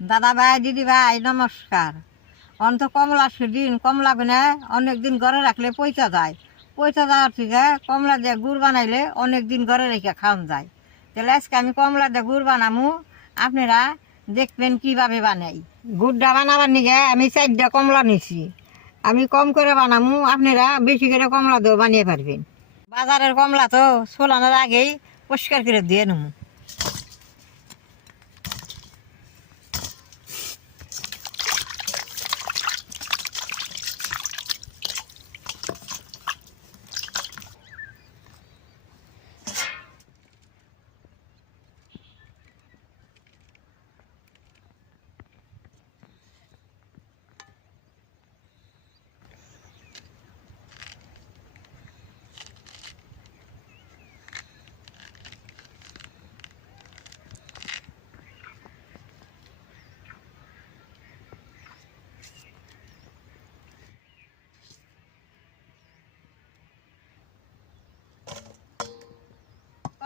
দাদা ভাই, দিদি ভাই, নমস্কার। অন্ত কমলা দিন কমলা কিনে অনেক দিন ঘরে রাখলে পয়সা যায়। পয়সা যাওয়ার থেকে কমলা দিয়ে গুড় বানাইলে অনেক দিন ঘরে রেখে খাওয়ান যায়। তাহলে আজকে আমি কমলা দিয়ে গুড় বানামু। আপনারা দেখবেন কীভাবে বানাই। গুড়টা বানাবার নিগে আমি চারটা কমলা নিছি। আমি কম করে বানামু, আপনারা বেশি করে কমলা দিয়েও বানিয়ে পারবেন। বাজারের কমলা তো সোলানোর আগেই পরিষ্কার করে দিয়ে নেব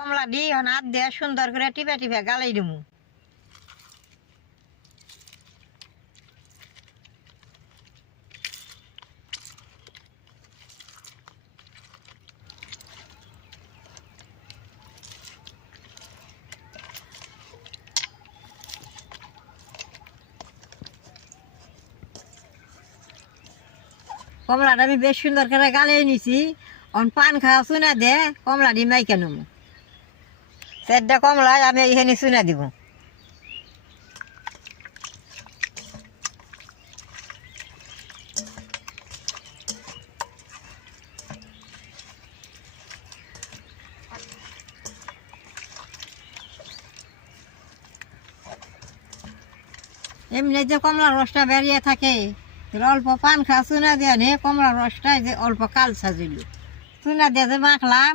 কমলা দি এখন হাত দিয়ে সুন্দর করে টিপে টিপে গালাই দিমু। কমলাটা আমি বেশ সুন্দর করে গালিয়ে নিছি। অন পান খাওয়া শুনে দে কমলা দি মাই চারটা কমলা আমি এখানে শুনে দিব। এমনি যে কমলা রসটা বেরিয়ে থাকে অল্প পান খা, চুনা দিয়ে নে, কমলা রসটাই যে অল্প কাল সাজিল চুনা দিয়ে যে মাখলাম,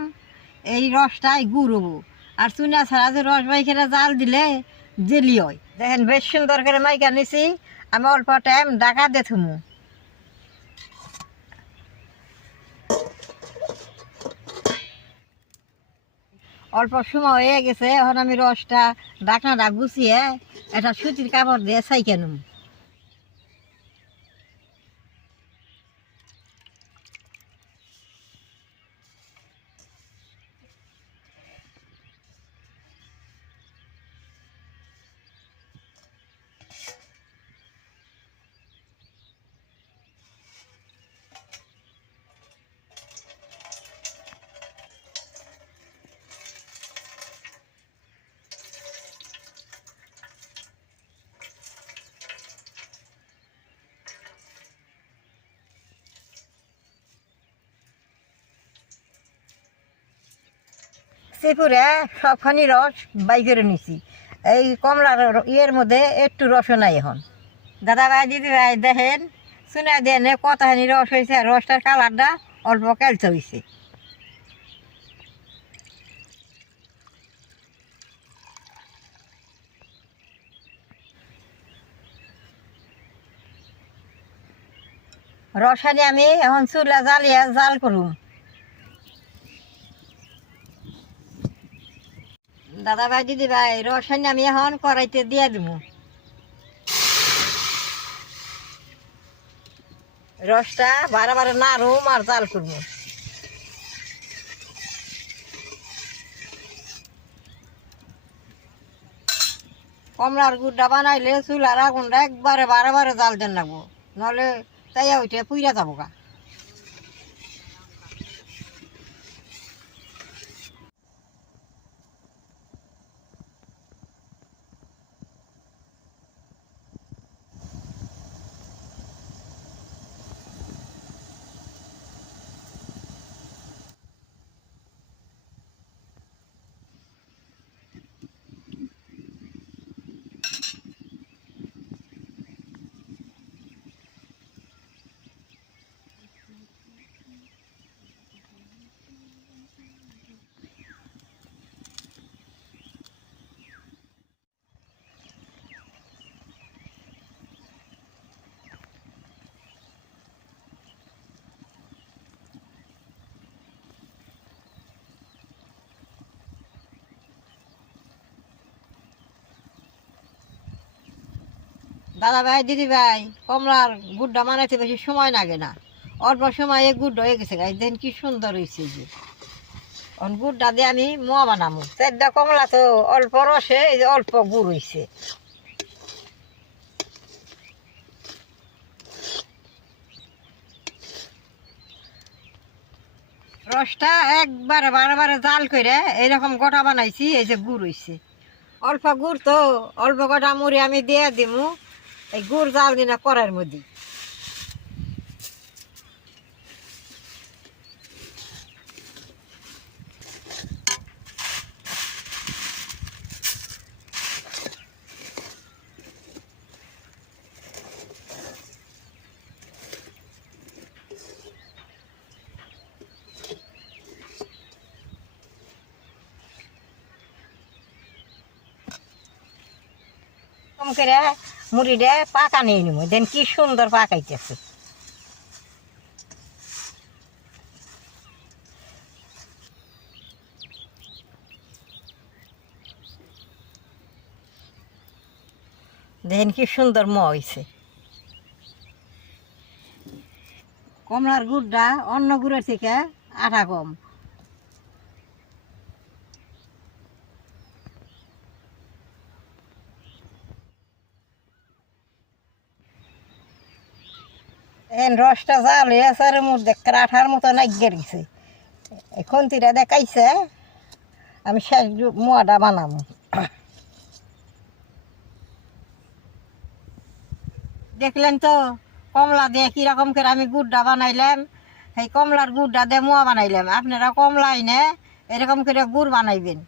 এই রসটাই গুড় হব আর চুনা ছাড়া যে রস মাইকেরা জাল দিলে জেলি হয়। দেখেন, বেশ সুন্দর করে মাইকা নিছি। আমি অল্প টাইম ডাকা দে থুমু। অল্প সময় হয়ে গেছে, এখন আমি রসটা ডাকনাটা গুছিয়ে একটা সুতির কাপড় দিয়ে সাইকে সেপুরে সবখানি রস বাই করে নিছি। এই কমলার ইয়ের মধ্যে একটু রসও নাই এখন। দাদা ভাই দিদি ভাই দেখেন, শুনে দেন কতখানি রস হয়েছে, আর রসটার কালারটা অল্প কালচে হয়েছে রসানি আমি এখন চুলা জ্বালিয়ে জাল করুম। দাদা ভাই, দিদি ভাই, রসায়ন আমি এখন কড়াইতে দিয়ে দিব রসটা বারে বারে নাড়ুম আর জাল করব। কমলার গুড়টা বানাইলে চুলার আগুনটা একবারে বারে বারে জাল দেন লাগবো। নাহলে তাই ওইটা পুইরা যাব গা। দাদা ভাই, দিদি ভাই, কমলার গুড্ডা বানাইতে বেশি সময় লাগে না। অল্প সময় এই গুড় হয়ে গেছে গাছ দেন কি সুন্দর হয়েছে যে। অন গুড়টা দিয়ে আমি মোয়া বানাবো। চারটা কমলা তো অল্প রসে, এই যে অল্প গুড় হয়েছে রসটা একবারে বারে বারে জাল করে এইরকম গোটা বানাইছি, এই যে গুড় হইছে। অল্প গুড় তো অল্প গোটা মুড়ি আমি দিয়ে দিমু। এই গুড় জাল দিনা করার মধ্যে। কম করে মুড়িটা পাকা নিয়ে নিব। দেন কি সুন্দর পাকাইতেছে। দেখেন কি সুন্দর ম হয়েছে কমলার গুড়টা অন্য গুড়ের থেকে আটা কম। এন রসটা জাল আর কাঠার মতো নাগিয়ে গেছে এই খন্তিটা দেখাইছে, আমি শেষ মোয়াটা বানাবো। দেখলেন তো, কমলা দিয়ে কীরকম করে আমি গুড়টা বানাইলাম। সেই কমলার গুড়টা দিয়ে মোয়া বানাইলাম। আপনারা কমলাই নে, এরকম করে গুড় বানাইবেন।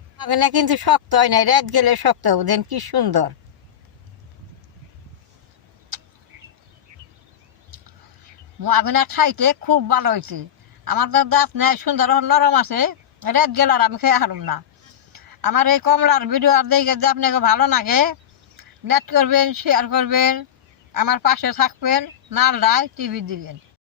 কিন্তু শক্ত হয় না, রেত গেলে শক্ত হবে। দেন কি সুন্দর। মোয়াগুনা খাইতে খুব ভালো হয়েছে আমার তো দাঁত নেয় সুন্দর নরম আছে রেত গেলার আমি খেয়ে হারুম না। আমার এই কমলার ভিডিও আর দেখে যদি আপনাকে ভালো লাগে নেট করবেন শেয়ার করবেন, আমার পাশে থাকবেন নাল রায় টিভি দিবেন।